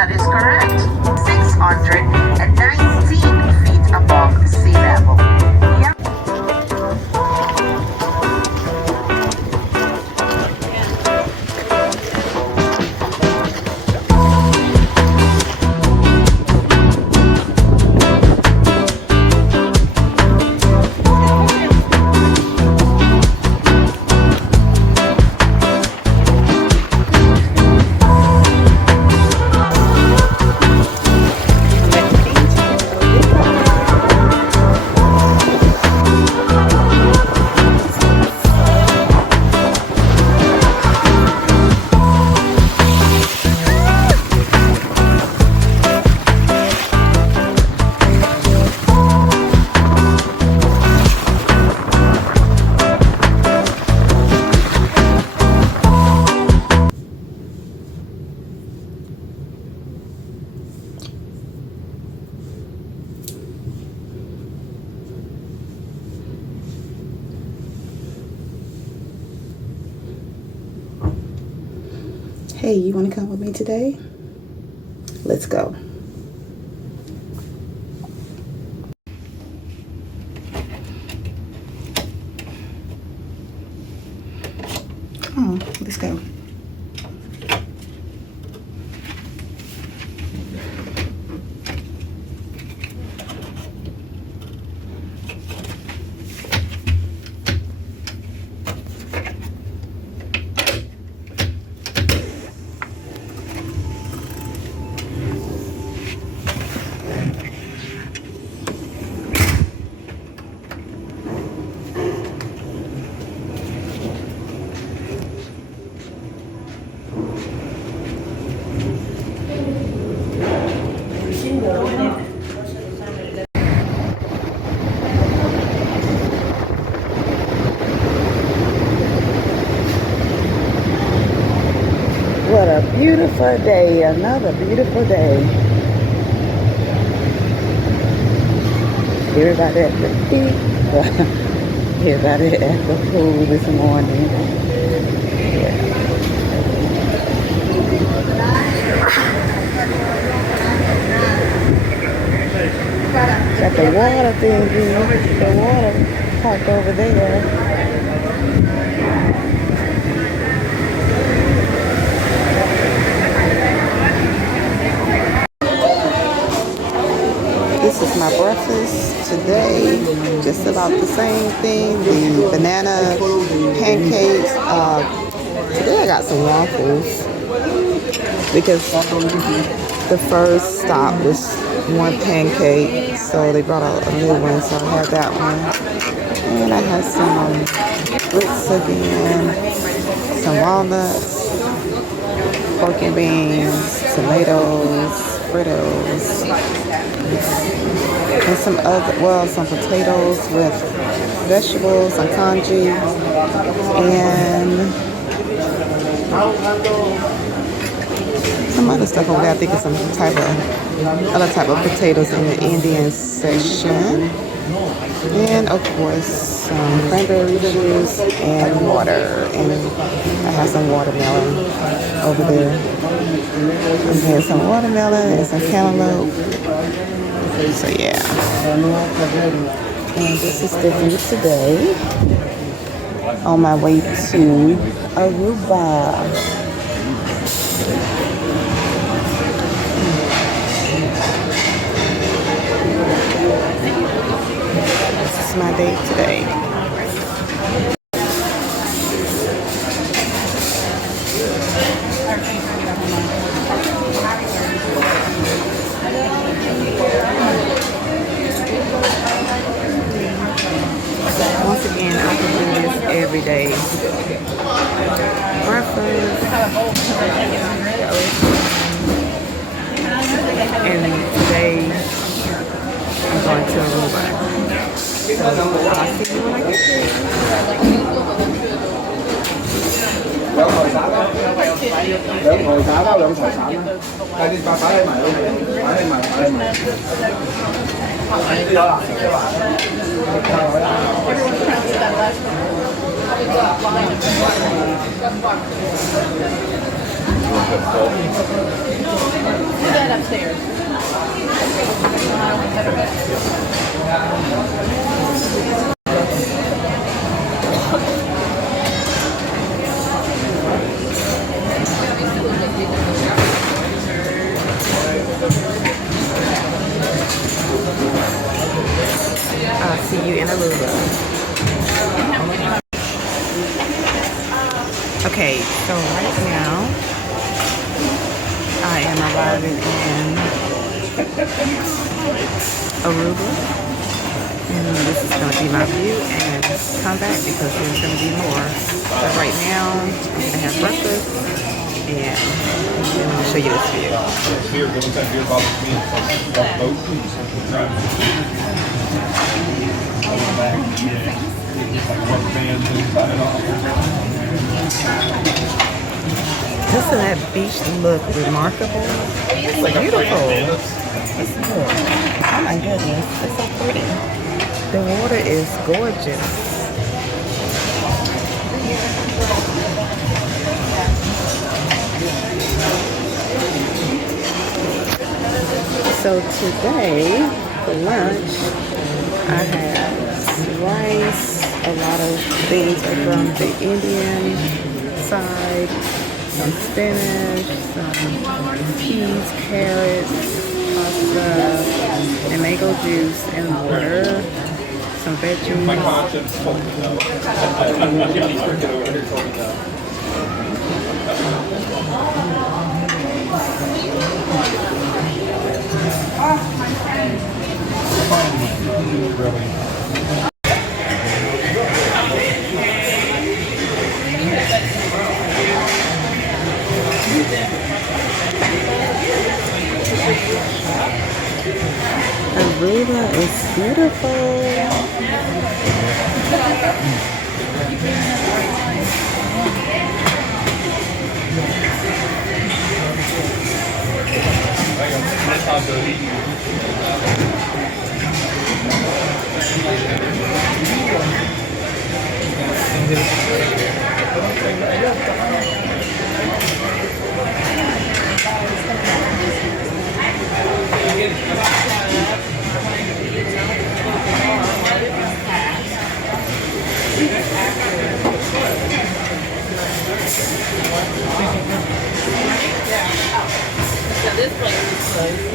That is correct. 619 feet above sea level. Yep. Hey, you want to come with me today? Let's go. Come on, let's go. What a beautiful day, another beautiful day. Everybody at the beach, everybody at the pool this morning. Yeah. Got the water thing, the water park over there. This is my breakfast today. Just about the same thing. The banana pancakes. Today I got some waffles because the first stop was one pancake, so they brought out a new one, so I had that one. And I had some grits again, some walnuts, pork and beans, tomatoes, fritters, and some potatoes with vegetables, some congee, and some other stuff over there. I think it's some other type of potatoes in the Indian section. And of course, some cranberry juice and water. And I have some watermelon over there. I had some watermelon and some cantaloupe. So yeah. And this is the view today. On my way to Aruba. This is my day today. Once again, I can do this every day. Breakfast. And today, I'm going to Aruba. So I'll see you when I get there. Do that upstairs. I'll see you in Aruba. Okay, so right now I am arriving in Aruba, and this is going to be my view, and come back because there's going to be more. But right now I'm going to have breakfast, and I'll show you this view. Doesn't that beach look remarkable? It's beautiful. It's good. Oh my goodness, it's so pretty. The water is gorgeous. So today for lunch I have rice, a lot of things are from the Indian side, some spinach, some peas, carrots, pasta, and mango juice and water, some veggies. Aruba is beautiful. This place is closed.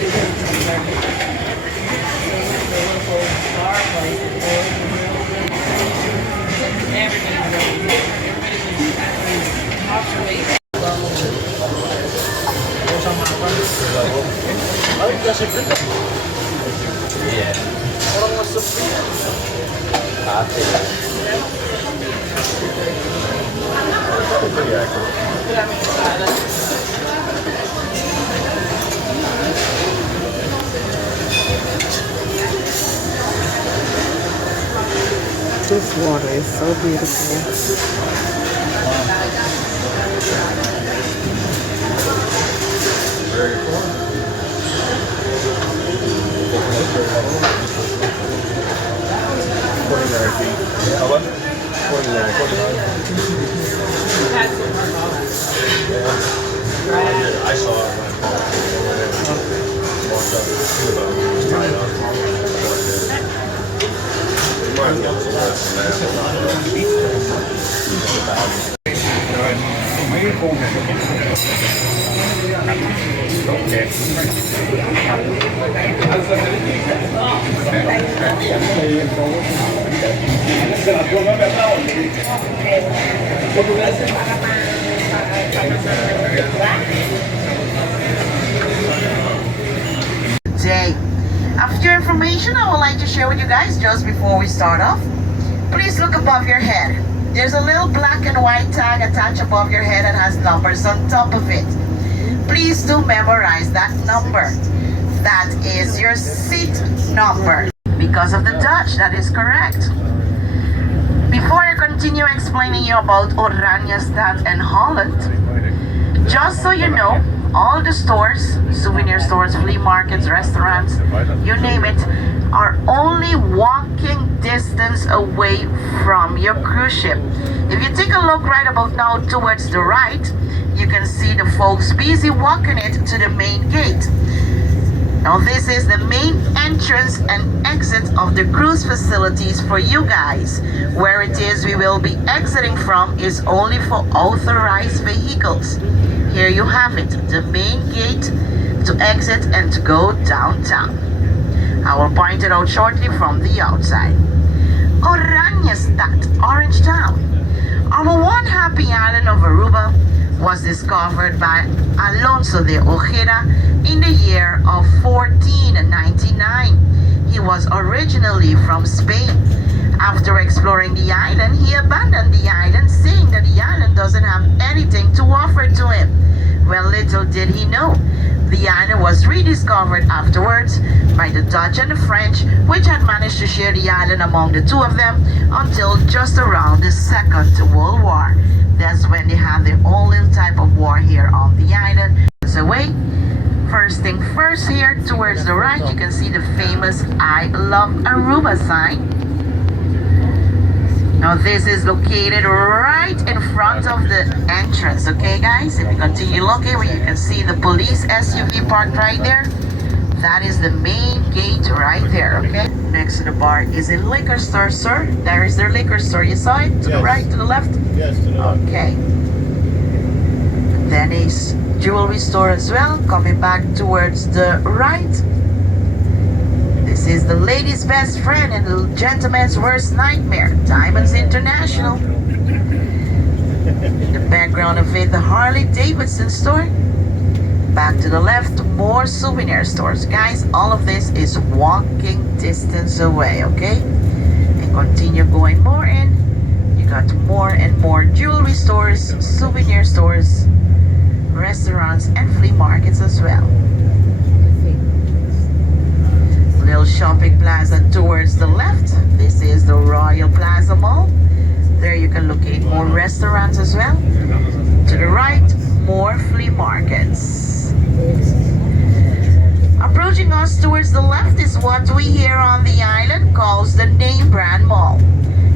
This water is so beautiful. I saw it Today, after information I would like to share with you guys just before we start off. Please look above your head. There's a little black and white tag attached above your head that has numbers on top of it. Please do memorize that number. That is your seat number. Because of the Dutch, that is correct. Before I continue explaining you about Oranjestad and Holland, just so you know, all the stores, souvenir stores, flea markets, restaurants, you name it, are only walking distance away from your cruise ship. If you take a look right about now towards the right, you can see the folks busy walking it to the main gate. Now this is the main entrance and exit of the cruise facilities for you guys. Where it is we will be exiting from is only for authorized vehicles. Here you have it, the main gate to exit and to go downtown. I will point it out shortly from the outside. Oranjestad, Orangetown. Our one happy island of Aruba was discovered by Alonso de Ojeda in the year of 1499. He was originally from Spain. After exploring the island, he abandoned the island, saying that the island doesn't have anything to offer to him. Well, little did he know, the island was rediscovered afterwards by the Dutch and the French, which had managed to share the island among the two of them until just around the Second World War. That's when they had their own little type of war here on the island. Away. First thing first, here towards the right, you can see the famous I Love Aruba sign. Now this is located right in front of the entrance, okay guys? If you continue looking, where you can see the police SUV parked right there, that is the main gate right there, okay? Next to the bar is a liquor store, sir. There is their liquor store. You saw it? To the right, to the left? Yes, to the left. Okay. Then a jewelry store as well, coming back towards the right. This is the lady's best friend and the gentleman's worst nightmare, Diamonds International. In the background of it, the Harley Davidson store. Back to the left, more souvenir stores. Guys, all of this is walking distance away, okay? And continue going more in. You got more and more jewelry stores, souvenir stores, restaurants, and flea markets as well. Little shopping plaza towards the left. This is the Royal Plaza Mall. There you can locate more restaurants as well. To the right, more flea markets. Approaching us towards the left is what we here on the island calls the name brand mall.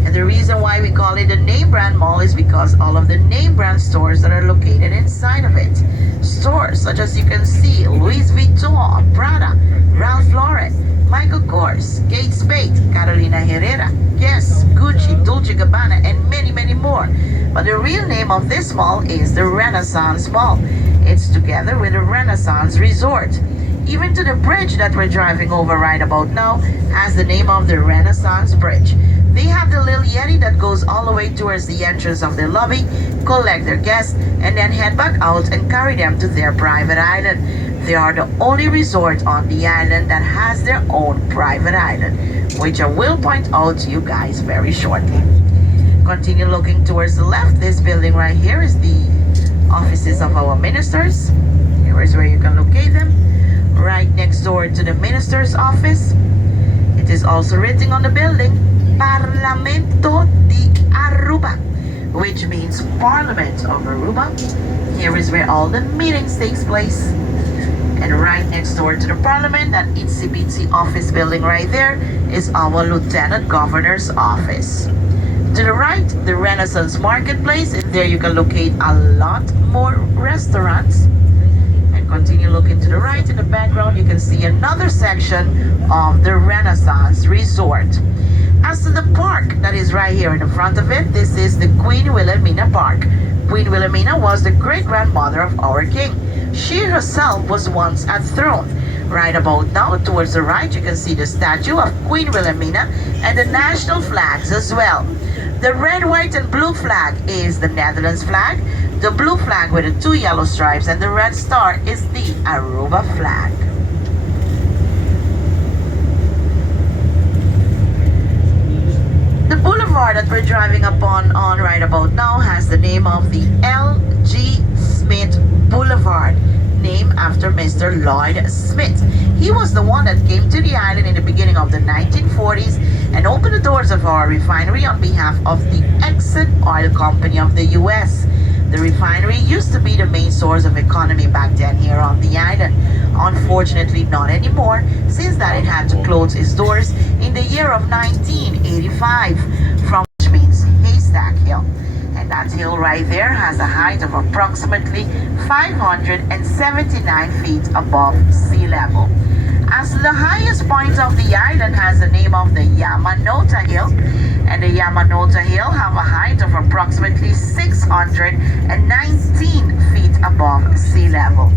And the reason why we call it the name brand mall is because all of the name brand stores that are located inside of it. Stores such as you can see, Louis Vuitton, Prada, Ralph Lauren, Michael Kors, Kate Spade, Carolina Herrera, Guess, Gucci, Dolce Gabbana, and many, many more. But the real name of this mall is the Renaissance Mall. It's together with the Renaissance Resort. Even to the bridge that we're driving over right about now has the name of the Renaissance Bridge. They have the little Yeti that goes all the way towards the entrance of their lobby, collect their guests, and then head back out and carry them to their private island. They are the only resort on the island that has their own private island, which I will point out to you guys very shortly. Continue looking towards the left. This building right here is the offices of our ministers. Here is where you can locate them. Right next door to the minister's office. It is also written on the building, Parlamento de Aruba, which means Parliament of Aruba. Here is where all the meetings takes place. And right next door to the Parliament, that itsy bitsy office building right there, is our Lieutenant Governor's office. To the right, the Renaissance Marketplace, and there you can locate a lot more restaurants. And continue looking to the right, in the background, you can see another section of the Renaissance Resort. As to the park that is right here in the front of it, this is the Queen Wilhelmina Park. Queen Wilhelmina was the great-grandmother of our king. She herself was once a throne. Right about now, towards the right, you can see the statue of Queen Wilhelmina and the national flags as well. The red, white, and blue flag is the Netherlands flag. The blue flag with the 2 yellow stripes and the red star is the Aruba flag. The boulevard that we're driving upon on right about now has the name of the L.G. Smith Boulevard, named after Mr. Lloyd Smith. He was the one that came to the island in the beginning of the 1940s and opened the doors of our refinery on behalf of the Exxon Oil Company of the U.S. The refinery used to be the main source of economy back then here on the island. Unfortunately, not anymore, since that it had to close its doors in the year of 1985, from which means Haystack Hill. And that hill right there has a height of approximately 579 feet above sea level. As the highest point of the island has the name of the Yamanota Hill, and the Yamanota Hill have a height of approximately 619 feet above sea level.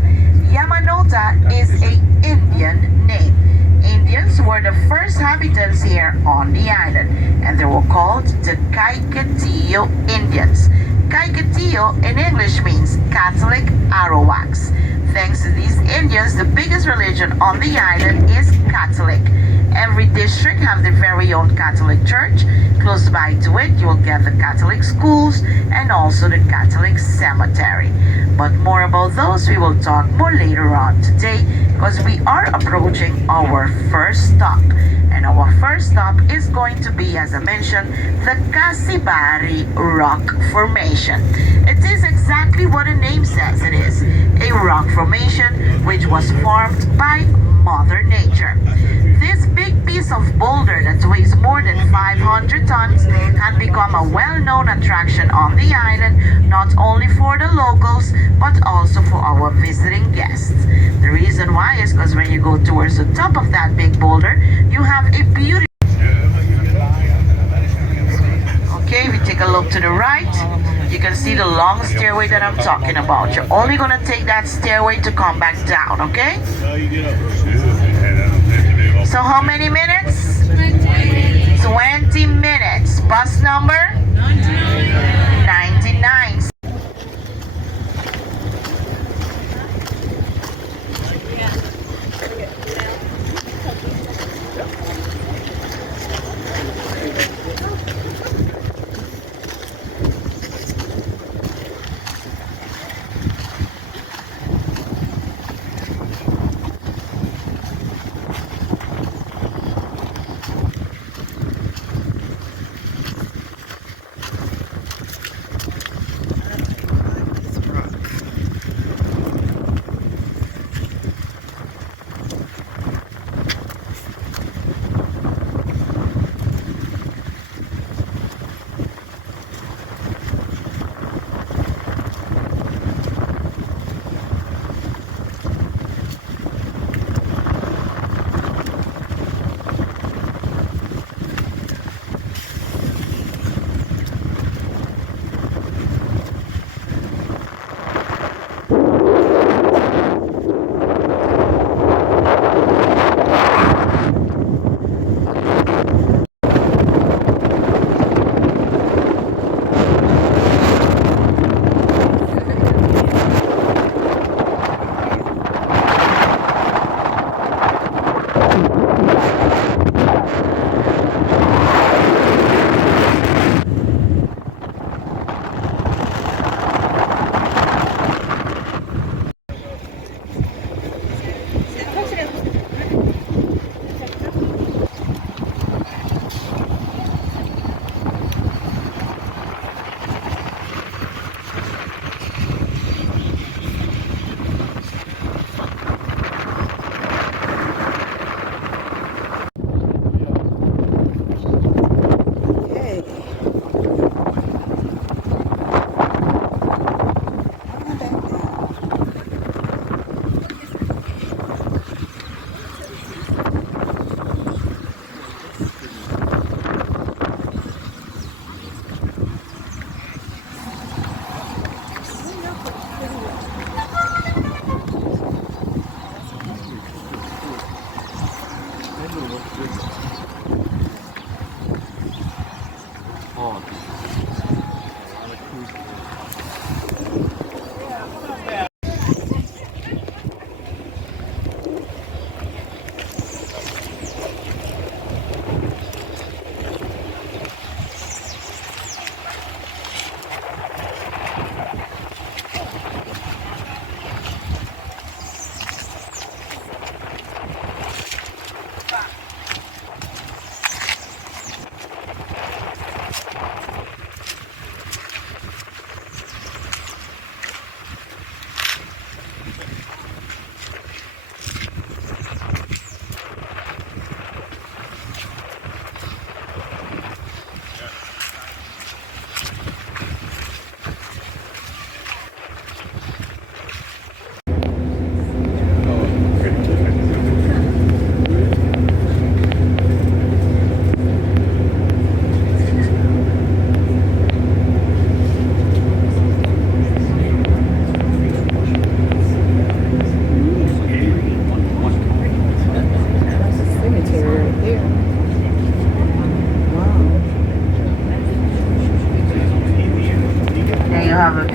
Yamanota is an Indian name. Indians were the first inhabitants here on the island, and they were called the Kaikatio Indians. Kaikatio in English means Catholic Arawaks. Thanks to these Indians, the biggest religion on the island is Catholic. Every district has their very own Catholic church. Close by to it, you will get the Catholic schools and also the Catholic cemetery. But more about those we will talk more later on today, because we are approaching our first stop. And our first stop is going to be, as I mentioned, the Casibari Rock Formation. It is exactly what the name says it is, a rock formation which was formed by Mother Nature. This big piece of boulder that weighs more than 500 tons had become a well-known attraction on the island, not only for the locals, but also for our visiting guests. The reason why is because when you go towards the top of that big boulder, you have a beautiful... Okay, we take a look to the right. You can see the long stairway that I'm talking about. You're only going to take that stairway to come back down, okay? So how many minutes? 20 minutes. Bus number? 99.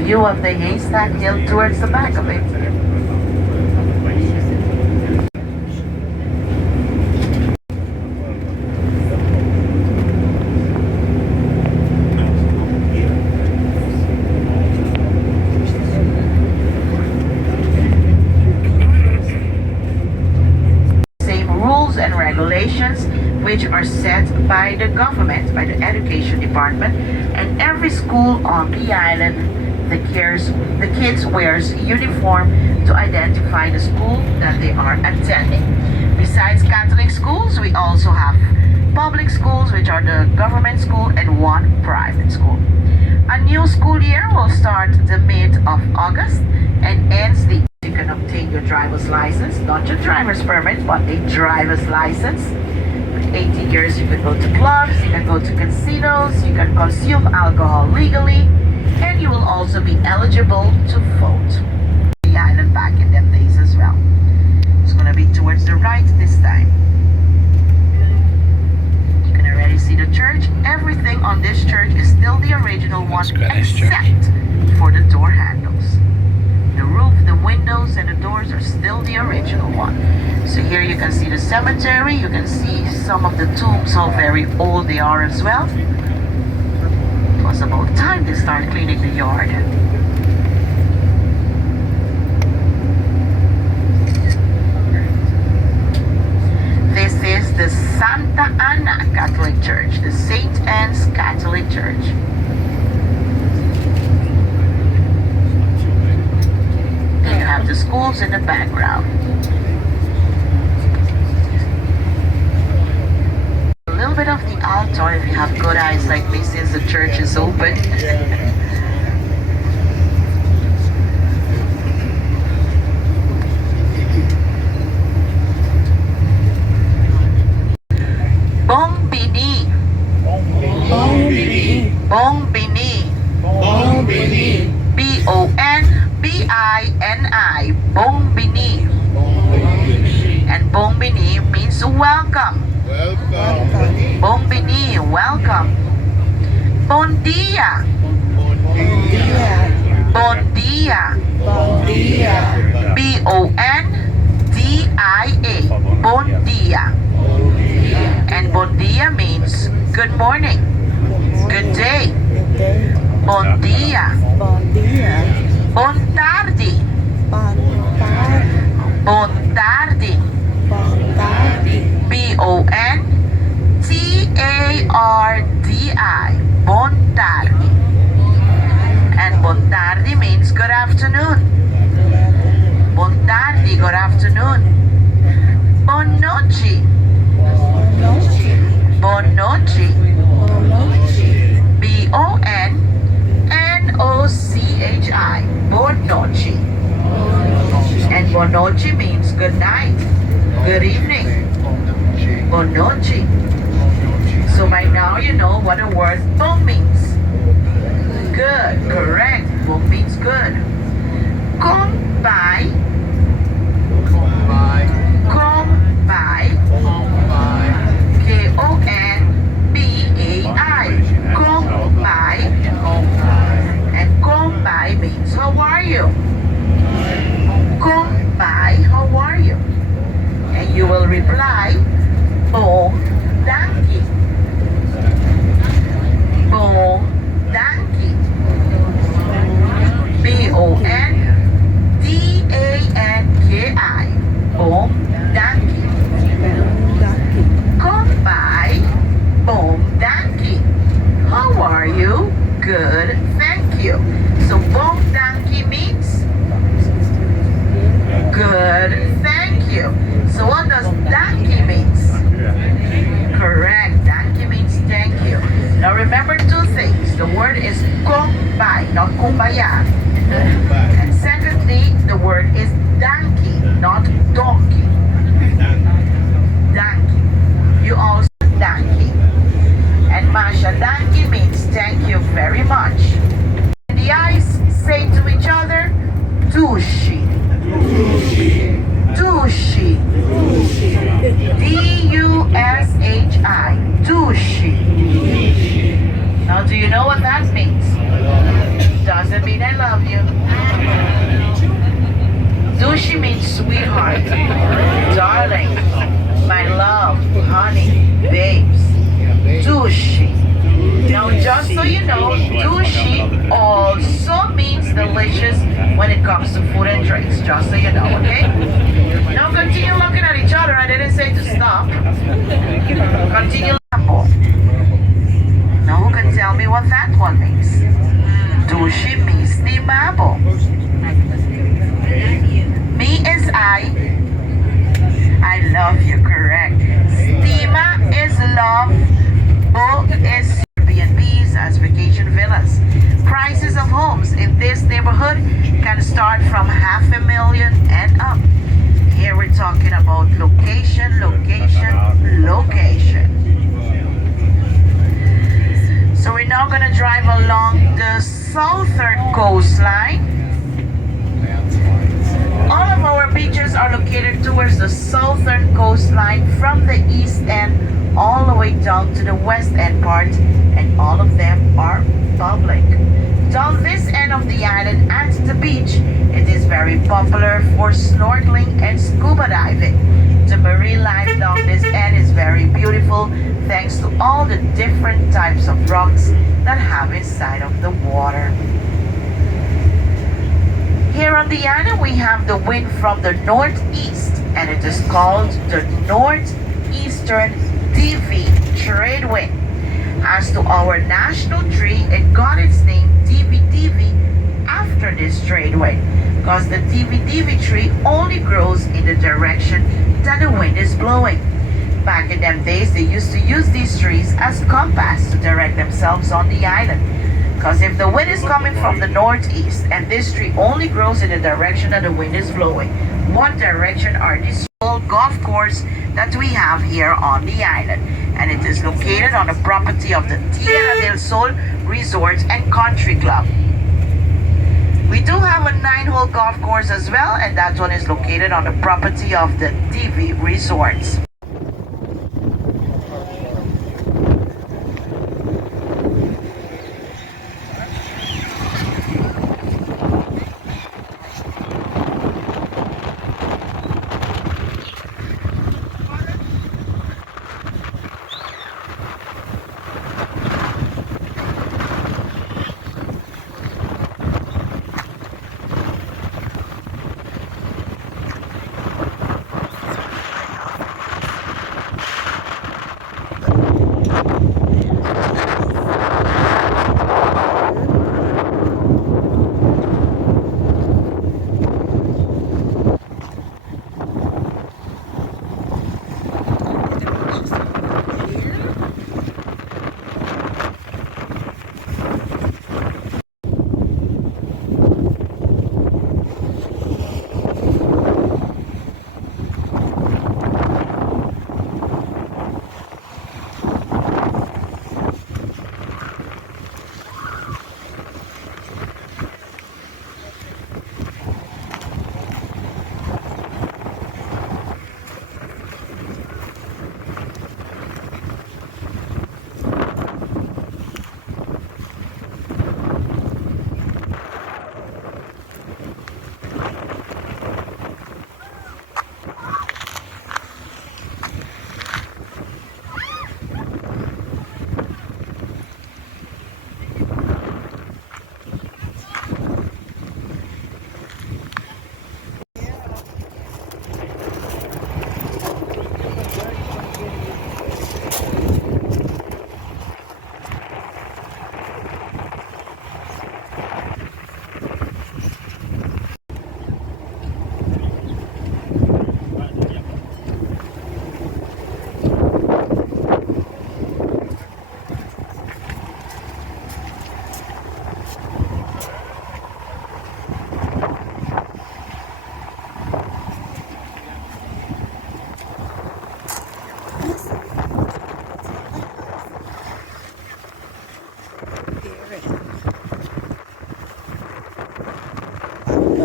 view of the haystack hill towards the back of it. And regulations which are set by the government, by the education department, and every school on the island, the kids wears uniform to identify the school that they are attending. Besides Catholic schools, we also have public schools, which are the government school, and one private school. A new school year will start the mid of August and ends the you can obtain your driver's license, not your driver's permit, but a driver's license. With 18 years, you can go to clubs, you can go to casinos, you can consume alcohol legally, and you will also be eligible to vote. The island back in them days as well. It's gonna be towards the right this time. You can already see the church. Everything on this church is still the original one, except for the door handles. The roof, the windows, and the doors are still the original one. So here you can see the cemetery. You can see some of the tombs, how very old they are as well. It was about time they started cleaning the yard. This is the Santa Ana Catholic Church, the St. Anne's Catholic Church. You have the schools in the background. A little bit of the altar if you have good eyes like me, since the church is open. Bombini. Bombini. Bombini. B-O-N-B-I-N-I. Bombini. And Bombini means welcome. Bombini, welcome. Bon dia. Bon dia. B-O-N-D-I-A. Bon dia. And bon dia means good morning, good day. Bon dia. Bon tardi. Bon tardi. B-O-N-T-A-R-D-I. Bon tardi. And bon tardi means good afternoon. Bon tardi, good afternoon. Bon noche. Bon noche. B-O-N-N-O-C-H-I. Bon noche. And bon noche means good night, good evening. Bon noche. So by now you know what the word bon means. Good, correct. Bon means good. Come by. Come by. K-O-N-B-A-I. Come by. And come by means how are you? Come by, how are you? And you will reply, bon danke. Bon danke. B-O-N-D-A-N-K-I. Bon danke. Come by, bon danke. How are you? Good, thank you. So bon danke means good, thank you. So what does danke means? Correct, danke means thank you. Now remember two things. The word is kumbay, not kumbaya. And secondly, the word is danke, not donkey. Danke. You also danke. And Masha, danke means thank you very much. And the eyes say to each other, Tushi. Tushi. D-U-S-H-I. Tushi. Now do you know what that means? Does doesn't mean I love you. Dushi means sweetheart, darling, my love, honey, babes. Dushi. Now, just so you know, dushi also means delicious when it comes to food and drinks. Just so you know, okay? Now continue looking at each other. I didn't say to stop. Continue. Now, who can tell me what that one means? Dushi means stimable. Me is I love you, correct. Stima is love. Bo is Airbnbs as vacation villas. Prices of homes in this neighborhood can start from $500,000 and up. Here we're talking about location, location, location. So we're now going to drive along the southern coastline. All of our beaches are located towards the southern coastline from the east end all the way down to the west end part, and all of them are public. Down this end of the island at the beach, it is very popular for snorkeling and scuba diving. The marine life down this end is very beautiful thanks to all the different types of rocks that have inside of the water. Here on the island we have the wind from the northeast, and it is called the northeastern DV trade wind. As to our national tree, it got its name DV after this trade wind, because the DV tree only grows in the direction that the wind is blowing. Back in them days, they used to use these trees as compass to direct themselves on the island. Because if the wind is coming from the northeast and this tree only grows in the direction that the wind is blowing, what direction are these golf course that we have here on the island? And it is located on the property of the Tierra del Sol Resort and Country Club. We do have a 9-hole golf course as well, and that one is located on the property of the DV Resorts.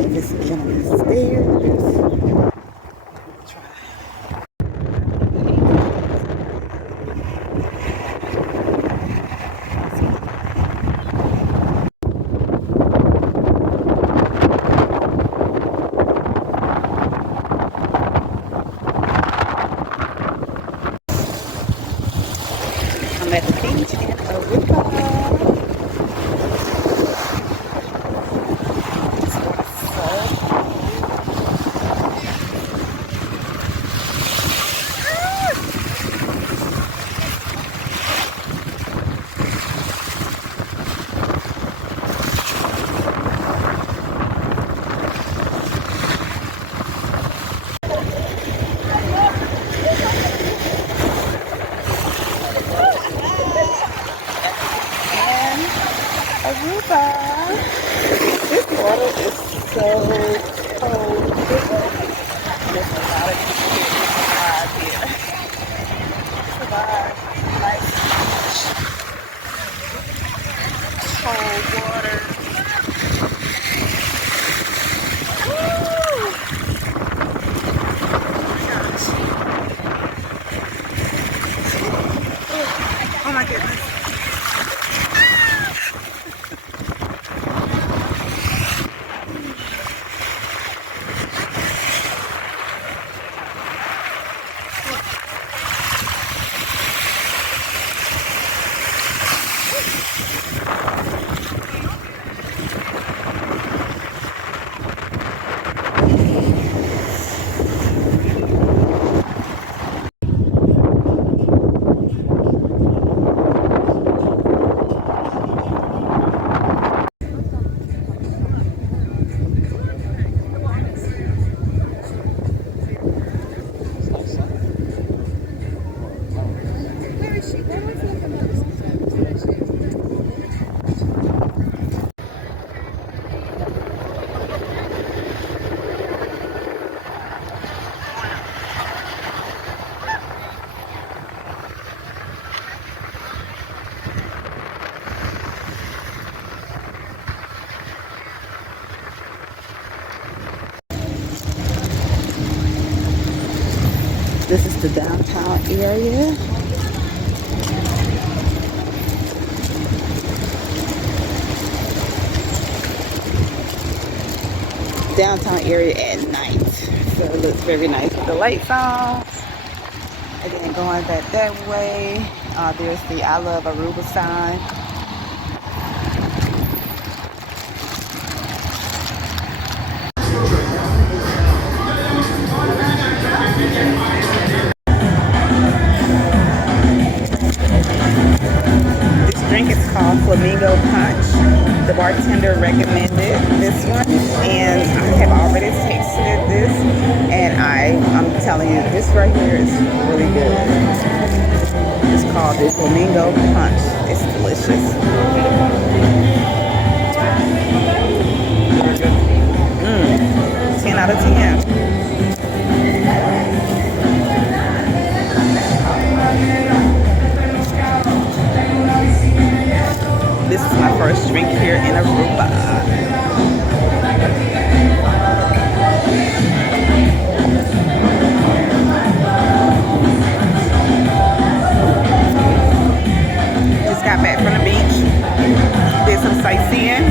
This is one of the stairs. so cold. There's a lot of people here. Survive like cold water. Woo! Oh my goodness. This is the downtown area. Downtown area at night. So it looks very nice with the lights on. And then going back that way, there's the I Love Aruba sign. This drink is called Flamingo Punch. The bartender recommended this one, and I have already tasted this, and I'm telling you, this right here is really good. It's called the Flamingo Punch. It's delicious. 10 out of 10. This is my first drink here in Aruba. Just got back from the beach, did some sightseeing,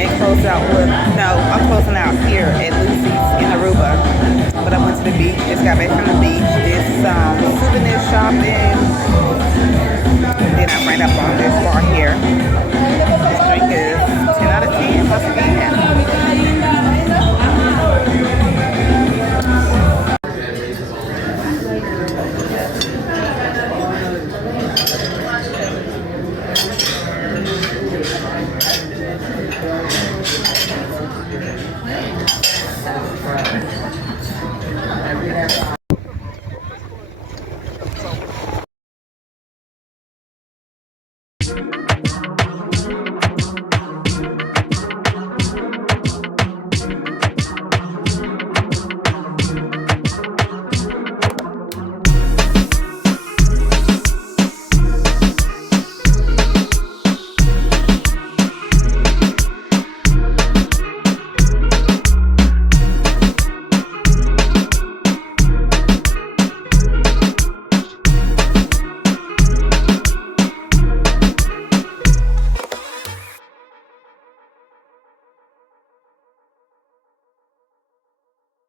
and closed out with, no, I'm closing out here at Lucy's in Aruba. But I went to the beach, just got back from the beach, did some souvenir shopping, then I ran up on